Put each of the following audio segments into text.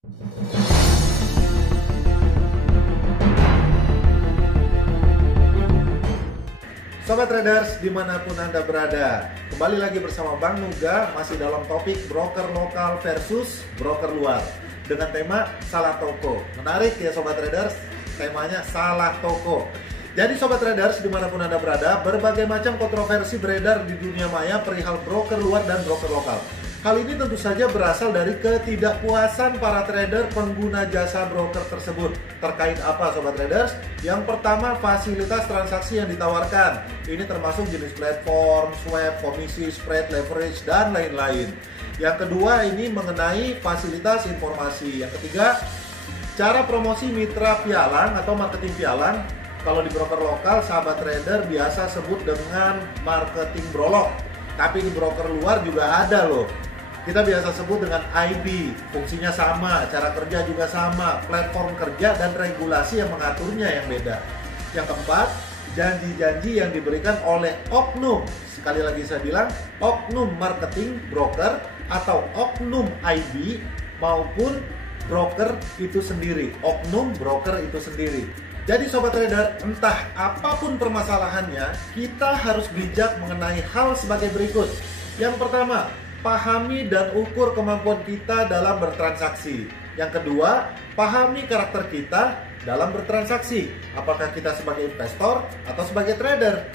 Sobat traders dimanapun Anda berada, kembali lagi bersama Bang Nuga, masih dalam topik broker lokal versus broker luar dengan tema salah toko. Menarik ya Sobat traders, temanya salah toko. Jadi Sobat traders dimanapun Anda berada, berbagai macam kontroversi beredar di dunia maya perihal broker luar dan broker lokal. Hal ini tentu saja berasal dari ketidakpuasan para trader pengguna jasa broker tersebut. Terkait apa Sobat Traders? Yang pertama, fasilitas transaksi yang ditawarkan. Ini termasuk jenis platform, swap, komisi, spread, leverage, dan lain-lain. Yang kedua, ini mengenai fasilitas informasi. Yang ketiga, cara promosi mitra pialang atau marketing pialang. Kalau di broker lokal, sahabat trader biasa sebut dengan marketing brolog. Tapi di broker luar juga ada loh. Kita biasa sebut dengan IB, fungsinya sama, cara kerja juga sama, platform kerja dan regulasi yang mengaturnya yang beda. Yang keempat, janji-janji yang diberikan oleh oknum. Sekali lagi saya bilang, oknum marketing broker atau oknum IB maupun broker itu sendiri, oknum broker itu sendiri. Jadi Sobat Trader, entah apapun permasalahannya, kita harus bijak mengenai hal sebagai berikut. Yang pertama, pahami dan ukur kemampuan kita dalam bertransaksi. Yang kedua, pahami karakter kita dalam bertransaksi. Apakah kita sebagai investor atau sebagai trader?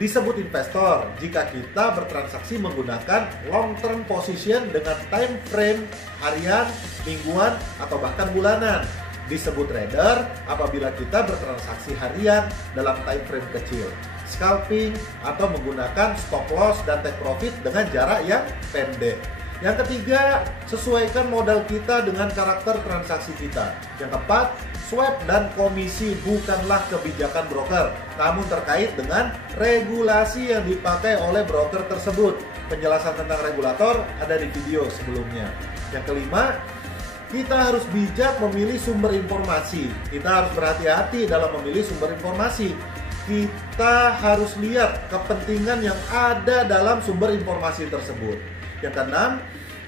Disebut investor jika kita bertransaksi menggunakan long term position dengan time frame harian, mingguan, atau bahkan bulanan. Disebut trader apabila kita bertransaksi harian dalam time frame kecil, scalping, atau menggunakan stop loss dan take profit dengan jarak yang pendek. Yang ketiga, sesuaikan modal kita dengan karakter transaksi kita. Yang keempat, swap dan komisi bukanlah kebijakan broker, namun terkait dengan regulasi yang dipakai oleh broker tersebut. Penjelasan tentang regulator ada di video sebelumnya. Yang kelima, kita harus bijak memilih sumber informasi. Kita harus berhati-hati dalam memilih sumber informasi. Kita harus lihat kepentingan yang ada dalam sumber informasi tersebut. Yang keenam,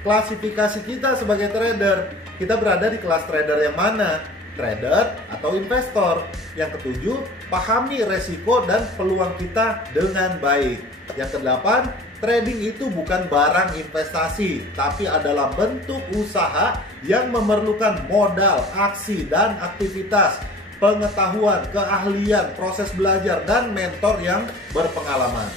klasifikasi kita sebagai trader. Kita berada di kelas trader yang mana? Trader atau investor. Yang ketujuh, pahami resiko dan peluang kita dengan baik. Yang kedelapan, trading itu bukan barang investasi, tapi adalah bentuk usaha yang memerlukan modal, aksi, dan aktivitas, pengetahuan, keahlian, proses belajar, dan mentor yang berpengalaman.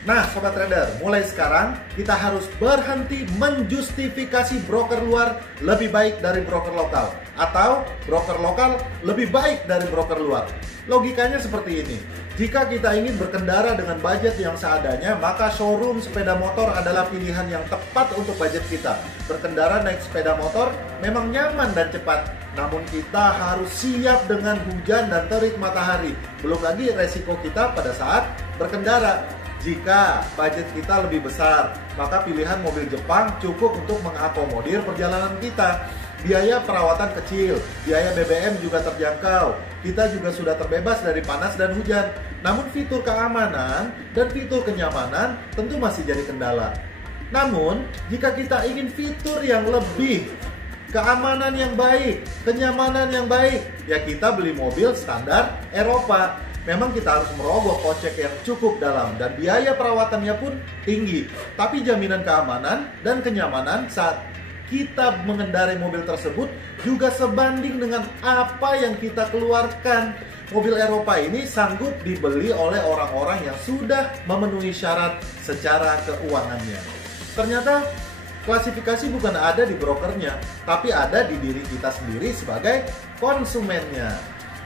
Nah Sobat Trader, mulai sekarang kita harus berhenti menjustifikasi broker luar lebih baik dari broker lokal, atau broker lokal lebih baik dari broker luar. Logikanya seperti ini. Jika kita ingin berkendara dengan budget yang seadanya, maka showroom sepeda motor adalah pilihan yang tepat untuk budget kita. Berkendara naik sepeda motor memang nyaman dan cepat, namun kita harus siap dengan hujan dan terik matahari. Belum lagi resiko kita pada saat berkendara. Jika budget kita lebih besar, maka pilihan mobil Jepang cukup untuk mengakomodir perjalanan kita. Biaya perawatan kecil, biaya BBM juga terjangkau. Kita juga sudah terbebas dari panas dan hujan. Namun fitur keamanan dan fitur kenyamanan tentu masih jadi kendala. Namun, jika kita ingin fitur yang lebih, keamanan yang baik, kenyamanan yang baik, ya kita beli mobil standar Eropa. Memang kita harus merogoh kocek yang cukup dalam dan biaya perawatannya pun tinggi. Tapi jaminan keamanan dan kenyamanan saat kita mengendarai mobil tersebut juga sebanding dengan apa yang kita keluarkan. Mobil Eropa ini sanggup dibeli oleh orang-orang yang sudah memenuhi syarat secara keuangannya. Ternyata klasifikasi bukan ada di brokernya, tapi ada di diri kita sendiri sebagai konsumennya.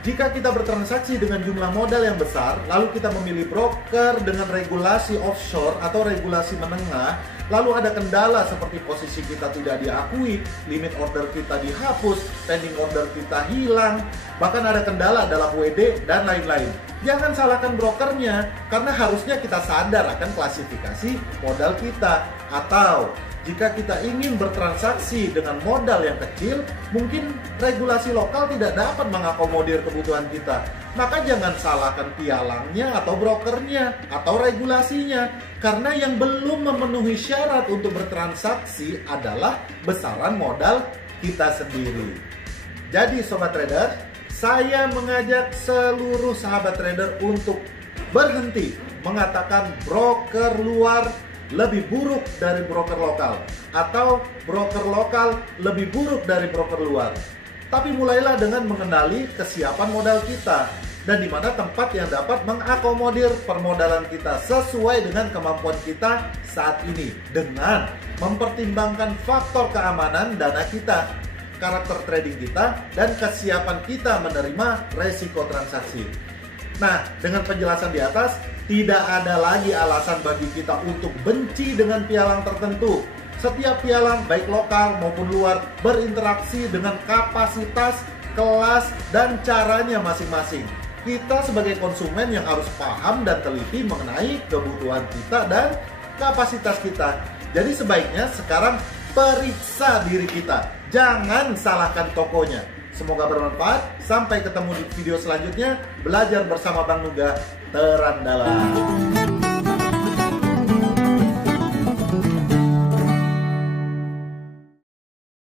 Jika kita bertransaksi dengan jumlah modal yang besar, lalu kita memilih broker dengan regulasi offshore atau regulasi menengah, lalu ada kendala seperti posisi kita tidak diakui, limit order kita dihapus, pending order kita hilang, bahkan ada kendala dalam WD dan lain-lain. Jangan salahkan brokernya, karena harusnya kita sadar akan klasifikasi modal kita. Atau jika kita ingin bertransaksi dengan modal yang kecil, mungkin regulasi lokal tidak dapat mengakomodir kebutuhan kita. Maka jangan salahkan pialangnya atau brokernya atau regulasinya. Karena yang belum memenuhi syarat untuk bertransaksi adalah besaran modal kita sendiri. Jadi sobat trader, saya mengajak seluruh sahabat trader untuk berhenti mengatakan broker luar lebih buruk dari broker lokal atau broker lokal lebih buruk dari broker luar. Tapi mulailah dengan mengenali kesiapan modal kita dan di mana tempat yang dapat mengakomodir permodalan kita sesuai dengan kemampuan kita saat ini dengan mempertimbangkan faktor keamanan dana kita, karakter trading kita, dan kesiapan kita menerima resiko transaksi. Nah, dengan penjelasan di atas, tidak ada lagi alasan bagi kita untuk benci dengan pialang tertentu. Setiap pialang, baik lokal maupun luar, berinteraksi dengan kapasitas, kelas, dan caranya masing-masing. Kita sebagai konsumen yang harus paham dan teliti mengenai kebutuhan kita dan kapasitas kita. Jadi sebaiknya sekarang periksa diri kita. Jangan salahkan tokonya. Semoga bermanfaat. Sampai ketemu di video selanjutnya. Belajar bersama Bang Nuga, Terandalan.